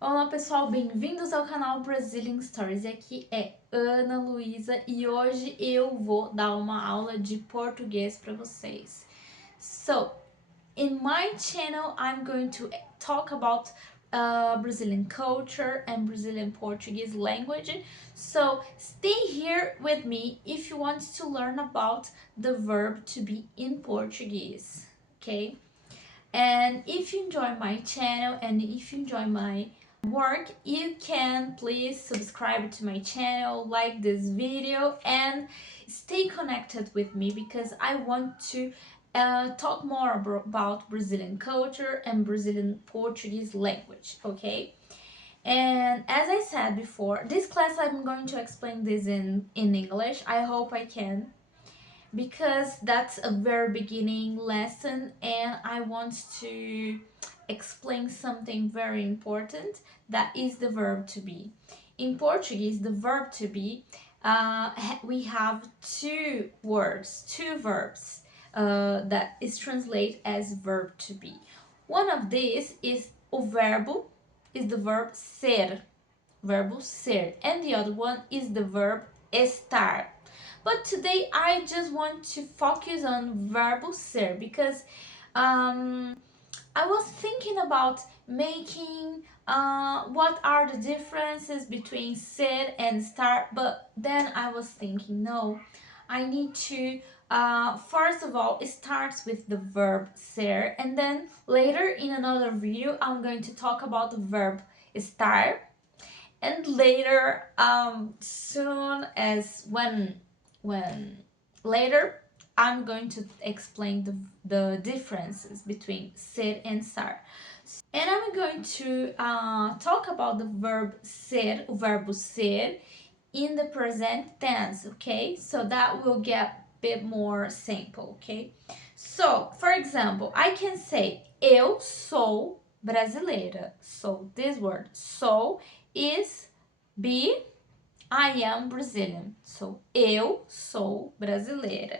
Olá pessoal, bem-vindos ao canal Brazilian Stories. E aqui é Ana Luísa e hoje eu vou dar uma aula de português para vocês. So, in my channel, I'm going to talk about Brazilian culture and Brazilian Portuguese language. So, stay here with me if you want to learn about the verb to be in Portuguese, okay? And if you enjoy my channel and if you enjoy my work, you can please subscribe to my channel, like this video, and stay connected with me because I want to talk more about Brazilian culture and Brazilian Portuguese language, okay? And as I said before, this class I'm going to explain this in English. I hope I can, because that's a very beginning lesson and I want to explain something very important, that is the verb to be. In Portuguese, the verb to be, we have two verbs that is translated as verb to be. One of these is o verbo, is the verb ser, verbo ser, and the other one is the verb estar. But today I just want to focus on verbo ser because I was thinking about making what are the differences between ser and estar, but then I was thinking, no, I need to first of all, it starts with the verb ser, and then later in another video I'm going to talk about the verb estar, and later soon as when later I'm going to explain the differences between ser and estar. And I'm going to talk about the verb ser, o verbo ser, in the present tense, okay? So that will get a bit more simple, okay? So, for example, I can say eu sou brasileira. So this word sou is be, I am Brazilian. So eu sou brasileira.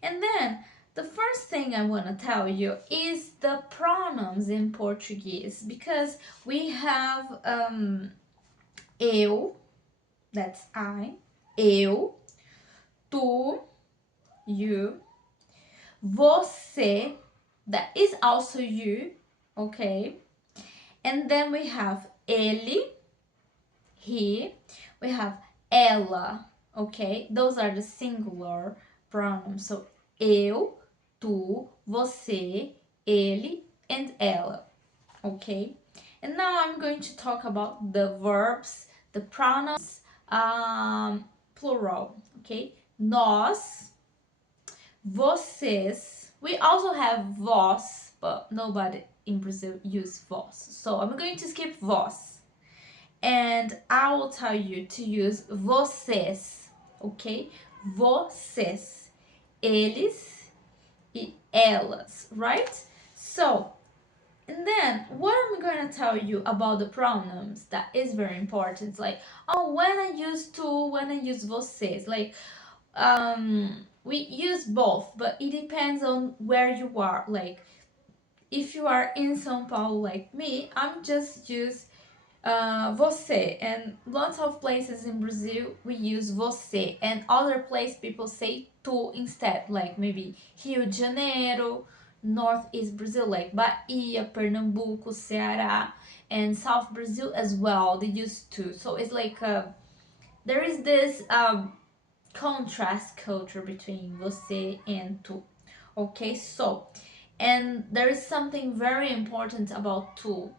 And then the first thing I want to tell you is the pronouns in Portuguese, because we have eu, that's I, eu, tu, you, você, that is also you, okay? And then we have ele, he, we have ela, okay? Those are the singular pronouns. So eu, tu, você, ele, and ela, okay? And now I'm going to talk about the verbs, the pronouns, plural, okay? Nós, vocês. We also have vós, but nobody in Brazil use vós. So I'm going to skip vós. And I will tell you to use vocês, okay? Vocês, eles e elas, right? So, and then what I'm going to tell you about the pronouns that is very important, like, oh, when I use tu, when I use vocês, like, we use both, but it depends on where you are. Like, if you are in São Paulo like me, I'm just use você, and lots of places in Brazil we use você, and other places people say tu instead, like maybe Rio de Janeiro, Northeast Brazil, like Bahia, Pernambuco, Ceará, and South Brazil as well, they use tu. So it's like there is this contrast culture between você and tu, okay? So, and there is something very important about tu,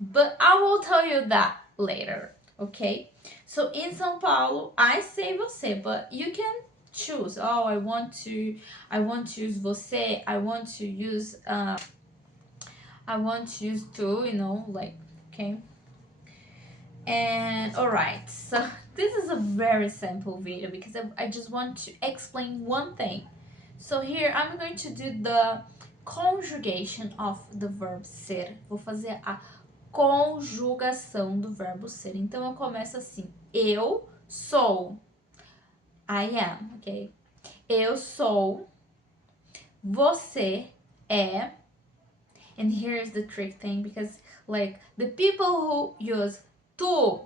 but I will tell you that later, okay? So in São Paulo, I say você, but you can choose. Oh, I want to use você. I want to use tu, you know, like, okay? And all right, so this is a very simple video because I just want to explain one thing. So here I'm going to do the conjugation of the verb ser. Vou fazer a conjugação do verbo ser. Então eu começo assim: eu sou, I am, ok? Eu sou, você é, and here's the trick thing, because Like the people who use tu.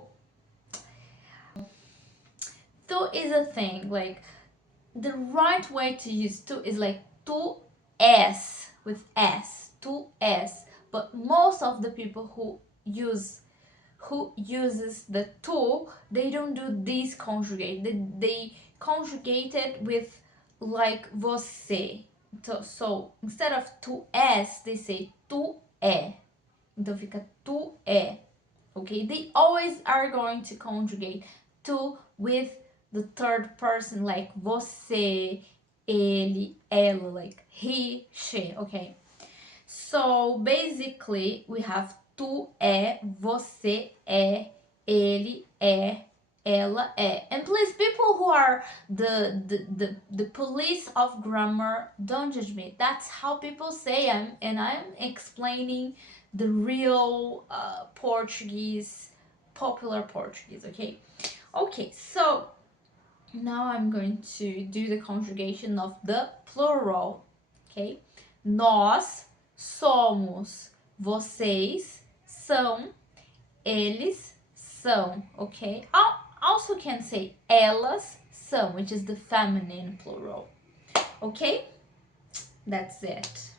Tu is a thing. Like the right way to use tu is like tu es with s, tu es. But most of the people who uses the tu, they don't do this conjugate. They conjugate it with like você. So instead of tu és, they say tu é. Então fica tu é. Okay? They always are going to conjugate tu with the third person, like você, ele, ela, like he, she. Okay? So basically we have tu é, você é, ele é, ela é. And please, people who are the police of grammar, don't judge me. That's how people say and I'm explaining the real Portuguese, popular Portuguese, okay? Okay, so now I'm going to do the conjugation of the plural, okay? Nós somos, vocês são, eles são, okay? I also can say elas são, which is the feminine plural, okay? That's it.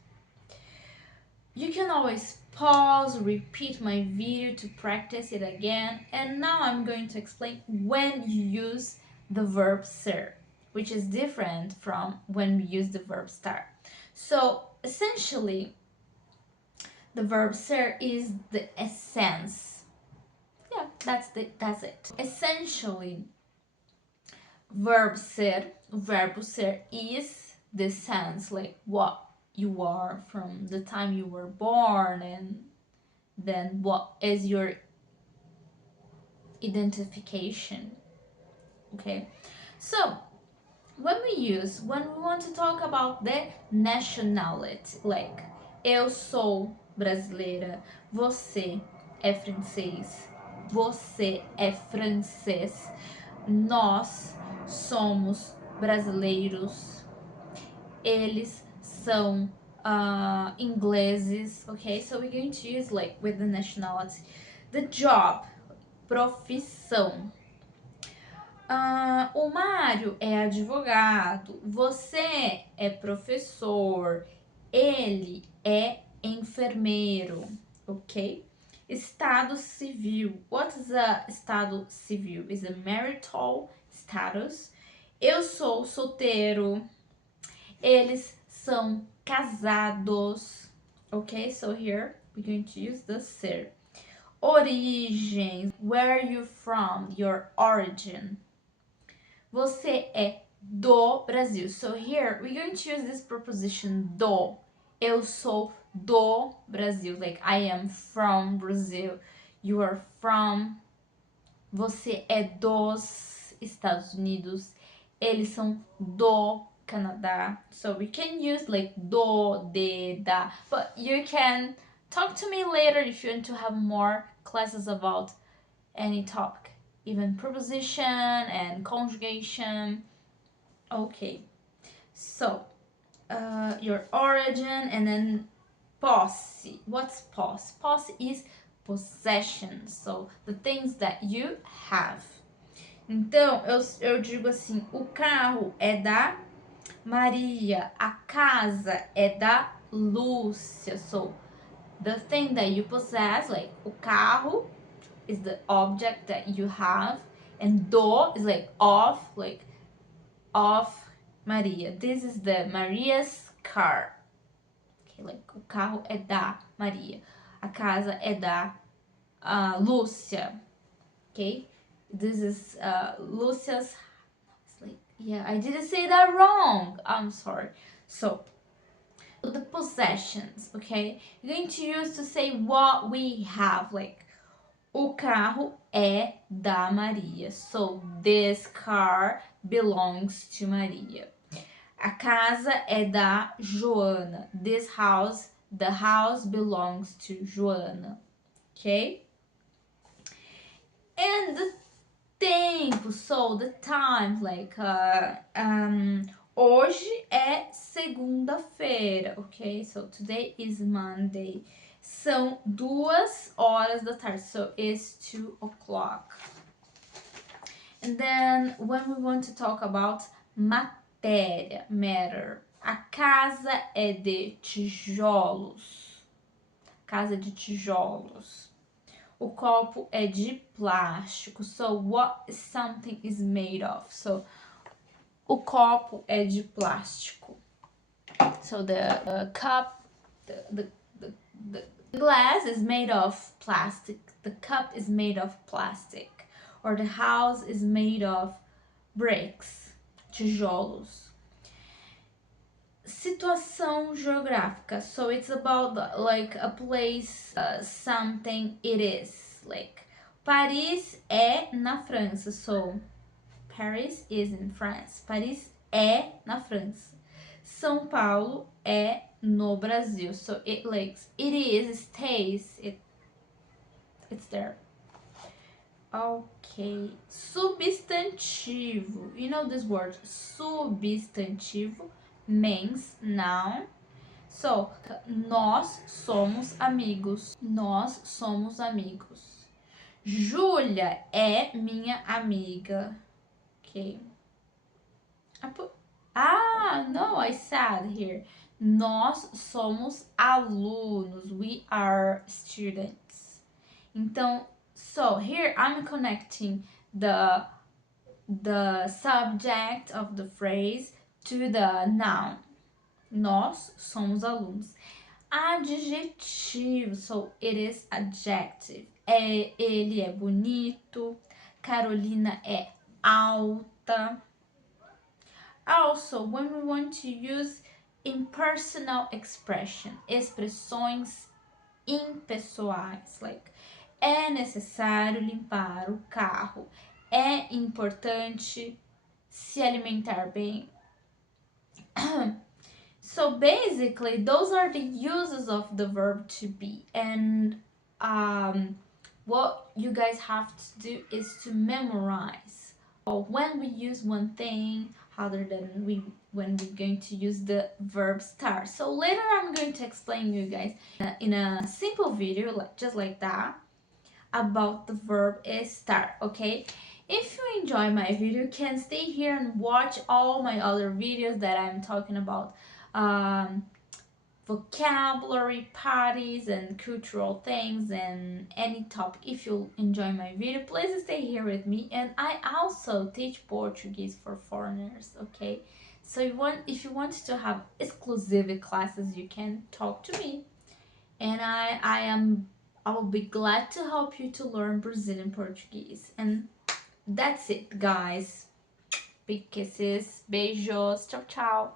You can always pause, repeat my video to practice it again, and now I'm going to explain when you use the verb ser, which is different from when we use the verb estar. So essentially, the verb ser is the essence. Yeah, that's it. Essentially, verbo ser is the sense, like what you are from the time you were born, and then what is your identification. Okay, so when we want to talk about the nationality, like eu sou brasileira, você é francês, você é francês, nós somos brasileiros, eles são ingleses, okay? So we're going to use like with the nationality. The job, profissão. O Mário é advogado, você é professor, ele é enfermeiro, ok? Estado civil. What is a estado civil? Is a marital status. Eu sou solteiro, eles são casados, ok? So here we're going to use the ser. Origem. Where are you from? Your origin. Você é do Brasil. So here we're going to use this preposition do. Eu sou do Brasil. Like I am from Brazil. You are from. Você é dos Estados Unidos. Eles são do Canadá. So we can use like do, de, da. But you can talk to me later if you want to have more classes about any topic. Even preposition and conjugation. Okay, so your origin, and then posse. What's posse? Posse is possession, so the things that you have. Então, eu digo assim, o carro é da Maria, a casa é da Lúcia. So, the thing that you possess, like o carro, is the object that you have, and do is like of Maria. This is the Maria's car. Okay, like o carro é da Maria, a casa é da Lúcia. Okay, this is Lucia's. Like, yeah, I didn't say that wrong. I'm sorry. So the possessions, okay, you're going to use to say what we have, like o carro é da Maria. So this car belongs to Maria. A casa é da Joana. This house, the house belongs to Joana. Okay? And the tempo, so the time, like hoje é segunda-feira, okay? So today is Monday. São 2 horas da tarde. So it's 2 o'clock. And then when we want to talk about matéria, matter. A casa é de tijolos. Casa de tijolos. O copo é de plástico. So what something is made of? So o copo é de plástico. So the cup, the glass is made of plastic. The cup is made of plastic. Or the house is made of bricks, tijolos. Situação geográfica. So it's about like a place, something it is. Like Paris é na França. So Paris is in France. Paris é na França. São Paulo é no Brasil. So it is, stays, it's there. Ok. Substantivo. You know this word, substantivo means noun. So, nós somos amigos. Nós somos amigos. Júlia é minha amiga. Ok. No, I said here. Nós somos alunos. We are students. Então, so here I'm connecting the subject of the phrase to the noun. Nós somos alunos. Adjetivo, so it is adjective. Ele é bonito. Carolina é alta. Also, when we want to use impersonal expression, expressões impessoais, like é necessário limpar o carro, é importante se alimentar bem. So basically, those are the uses of the verb to be, and what you guys have to do is to memorize when we use one thing other than when we're going to use the verb start. So later I'm going to explain you guys in a simple video, just like that, about the verb start, okay? If you enjoy my video, you can stay here and watch all my other videos that I'm talking about vocabulary, parties, and cultural things, and any topic. If you enjoy my video, please stay here with me. And I also teach Portuguese for foreigners, okay? So if you want to have exclusive classes, you can talk to me, and I will be glad to help you to learn Brazilian Portuguese. And that's it, guys. Big kisses, beijos, tchau, tchau.